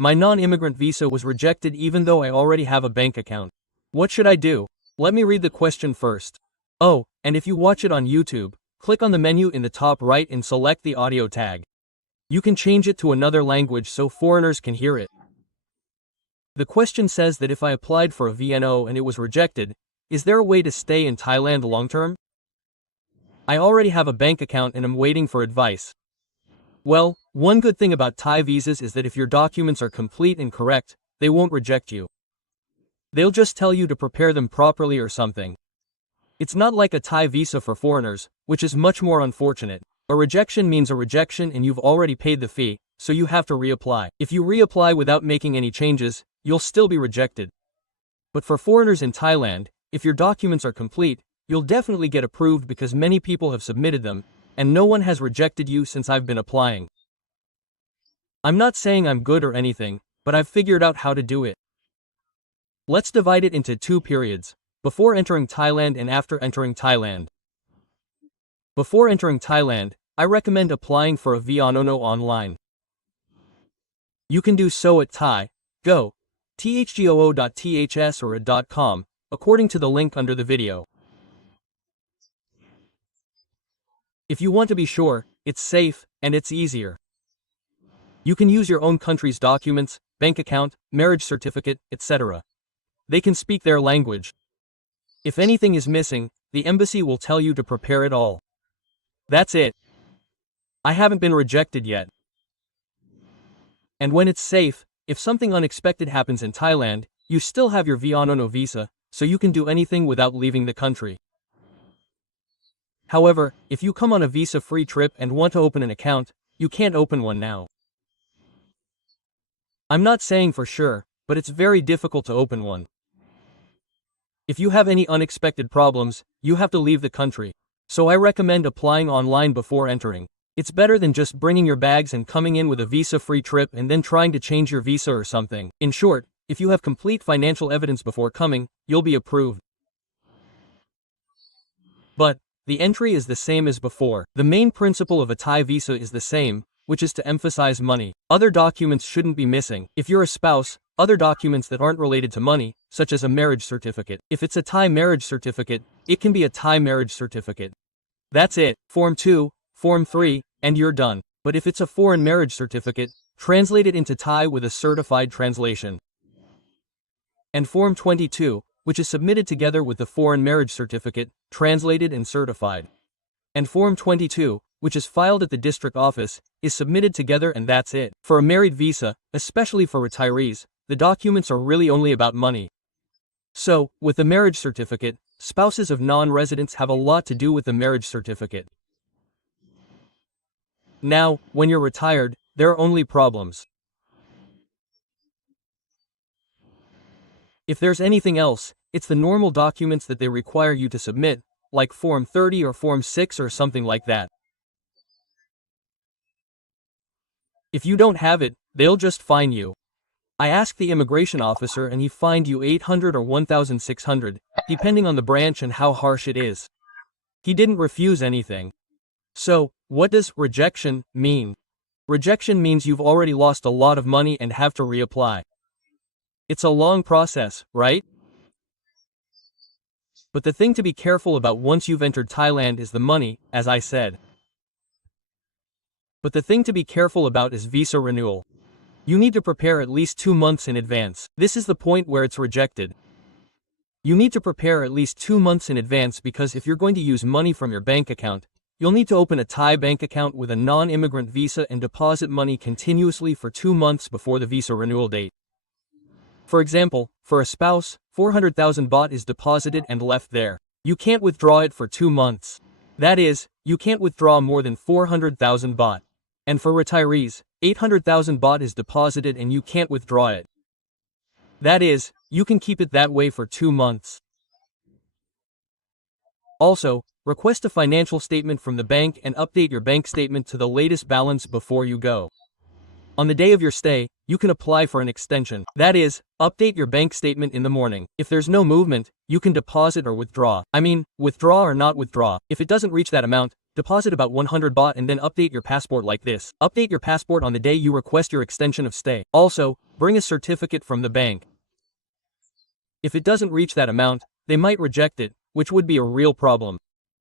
My non-immigrant visa was rejected even though I already have a bank account. What should I do? Let me read the question first. Oh, and if you watch it on YouTube, click on the menu in the top right and select the audio tag. You can change it to another language so foreigners can hear it. The question says that if I applied for a VNO and it was rejected, is there a way to stay in Thailand long-term? I already have a bank account and am waiting for advice. Well, one good thing about Thai visas is that if your documents are complete and correct, they won't reject you. They'll just tell you to prepare them properly or something. It's not like a Thai visa for foreigners, which is much more unfortunate. A rejection means a rejection and you've already paid the fee, so you have to reapply. If you reapply without making any changes, you'll still be rejected. But for foreigners in Thailand, if your documents are complete, you'll definitely get approved because many people have submitted them, and no one has rejected you since I've been applying. I'm not saying I'm good or anything, but I've figured out how to do it. Let's divide it into 2 periods, before entering Thailand and after entering Thailand. Before entering Thailand, I recommend applying for a VNO online. You can do so at thai.go.thgoo.ths or a .com, according to the link under the video. If you want to be sure, it's safe, and it's easier. You can use your own country's documents, bank account, marriage certificate, etc. They can speak their language. If anything is missing, the embassy will tell you to prepare it all. That's it. I haven't been rejected yet. And when it's safe, if something unexpected happens in Thailand, you still have your VNO visa, so you can do anything without leaving the country. However, if you come on a visa-free trip and want to open an account, you can't open one now. I'm not saying for sure, but it's very difficult to open one. If you have any unexpected problems, you have to leave the country. So I recommend applying online before entering. It's better than just bringing your bags and coming in with a visa-free trip and then trying to change your visa or something. In short, if you have complete financial evidence before coming, you'll be approved. But the entry is the same as before. The main principle of a Thai visa is the same, which is to emphasize money. Other documents shouldn't be missing. If you're a spouse, other documents that aren't related to money, such as a marriage certificate. If it's a Thai marriage certificate, it can be a Thai marriage certificate. That's it. Form 2, Form 3, and you're done. But if it's a foreign marriage certificate, translate it into Thai with a certified translation. And Form 22, which is submitted together with the foreign marriage certificate, translated and certified. And Form 22, which is filed at the district office, is submitted together and that's it. For a married visa, especially for retirees, the documents are really only about money. So, with the marriage certificate, spouses of non-residents have a lot to do with the marriage certificate. Now, when you're retired, there are only problems. If there's anything else, it's the normal documents that they require you to submit, like Form 30 or Form 6 or something like that. If you don't have it, they'll just fine you. I asked the immigration officer and he fined you 800 or 1,600, depending on the branch and how harsh it is. He didn't refuse anything. So, what does rejection mean? Rejection means you've already lost a lot of money and have to reapply. It's a long process, right? But the thing to be careful about once you've entered Thailand is the money, as I said. But the thing to be careful about is visa renewal. You need to prepare at least 2 months in advance. This is the point where it's rejected. You need to prepare at least 2 months in advance because if you're going to use money from your bank account, you'll need to open a Thai bank account with a non-immigrant visa and deposit money continuously for 2 months before the visa renewal date. For example, for a spouse, 400,000 baht is deposited and left there. You can't withdraw it for 2 months. That is, you can't withdraw more than 400,000 baht. And for retirees, 800,000 baht is deposited and you can't withdraw it. That is, you can keep it that way for 2 months. Also, request a financial statement from the bank and update your bank statement to the latest balance before you go. On the day of your stay, you can apply for an extension. That is, update your bank statement in the morning. If there's no movement, you can deposit or withdraw. I mean, withdraw or not withdraw. If it doesn't reach that amount, Deposit about 100 baht and then update your passport like this. Update your passport on the day you request your extension of stay. Also, bring a certificate from the bank. If it doesn't reach that amount, they might reject it, which would be a real problem.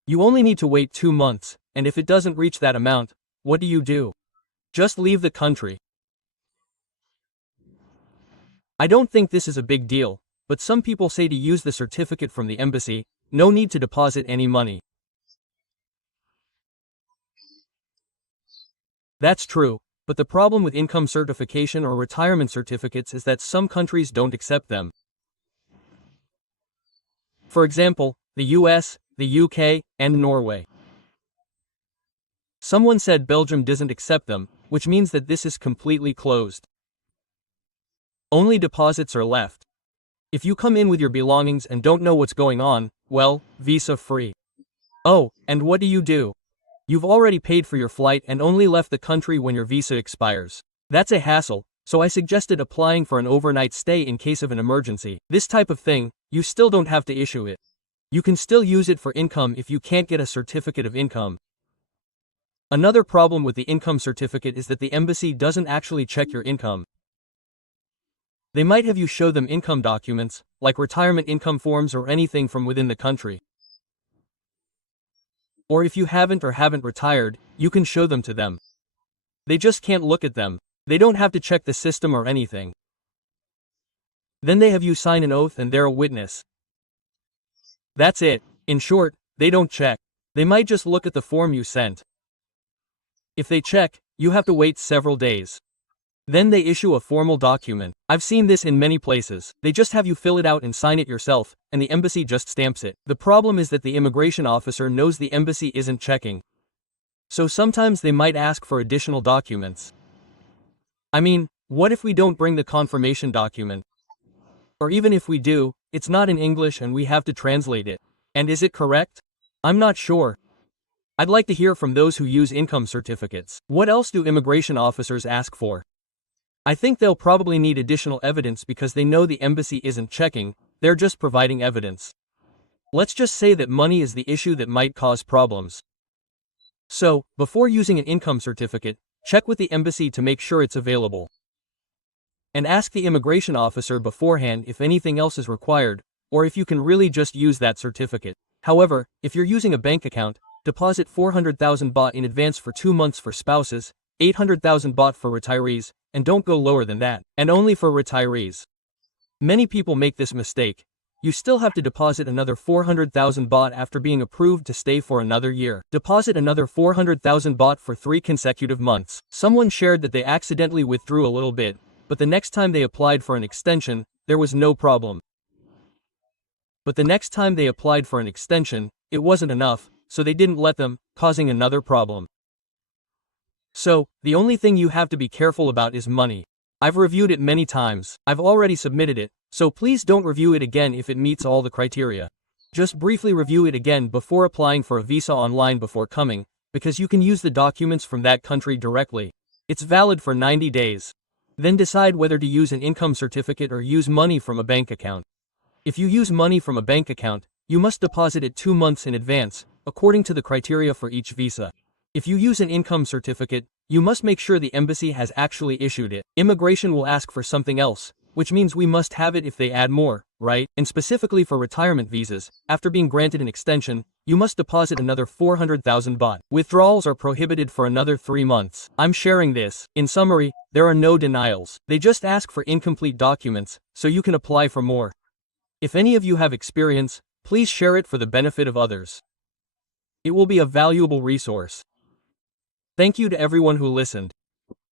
You only need to wait 2 months, and if it doesn't reach that amount, what do? Just leave the country. I don't think this is a big deal, but some people say to use the certificate from the embassy, no need to deposit any money. That's true, but the problem with income certification or retirement certificates is that some countries don't accept them. For example, the US, the UK, and Norway. Someone said Belgium doesn't accept them, which means that this is completely closed. Only deposits are left. If you come in with your belongings and don't know what's going on, well, visa free. Oh, and what do? You've already paid for your flight and only left the country when your visa expires. That's a hassle, so I suggested applying for an overnight stay in case of an emergency. This type of thing, you still don't have to issue it. You can still use it for income if you can't get a certificate of income. Another problem with the income certificate is that the embassy doesn't actually check your income. They might have you show them income documents, like retirement income forms or anything from within the country. Or if you haven't retired, you can show them to them. They just can't look at them. They don't have to check the system or anything. Then they have you sign an oath and they're a witness. That's it. In short, they don't check. They might just look at the form you sent. If they check, you have to wait several days. Then they issue a formal document. I've seen this in many places. They just have you fill it out and sign it yourself, and the embassy just stamps it. The problem is that the immigration officer knows the embassy isn't checking. So sometimes they might ask for additional documents. I mean, what if we don't bring the confirmation document? Or even if we do, it's not in English and we have to translate it. And is it correct? I'm not sure. I'd like to hear from those who use income certificates. What else do immigration officers ask for? I think they'll probably need additional evidence because they know the embassy isn't checking, they're just providing evidence. Let's just say that money is the issue that might cause problems. So, before using an income certificate, check with the embassy to make sure it's available. And ask the immigration officer beforehand if anything else is required, or if you can really just use that certificate. However, if you're using a bank account, deposit 400,000 baht in advance for 2 months for spouses, 800,000 baht for retirees, and don't go lower than that, and only for retirees. Many people make this mistake. You still have to deposit another 400,000 baht after being approved to stay for another year. Deposit another 400,000 baht for 3 consecutive months. Someone shared that they accidentally withdrew a little bit, but the next time they applied for an extension, there was no problem. But the next time they applied for an extension, it wasn't enough, so they didn't let them, causing another problem. So, the only thing you have to be careful about is money. I've reviewed it many times. I've already submitted it, so please don't review it again if it meets all the criteria. Just briefly review it again before applying for a visa online before coming, because you can use the documents from that country directly. It's valid for 90 days. Then decide whether to use an income certificate or use money from a bank account. If you use money from a bank account, you must deposit it 2 months in advance, according to the criteria for each visa. If you use an income certificate, you must make sure the embassy has actually issued it. Immigration will ask for something else, which means we must have it if they add more, right? And specifically for retirement visas, after being granted an extension, you must deposit another 400,000 baht. Withdrawals are prohibited for another 3 months. I'm sharing this. In summary, there are no denials. They just ask for incomplete documents, so you can apply for more. If any of you have experience, please share it for the benefit of others. It will be a valuable resource. Thank you to everyone who listened.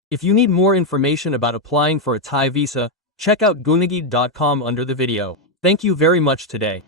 If you need more information about applying for a Thai visa, check out gunagi.com under the video. Thank you very much today.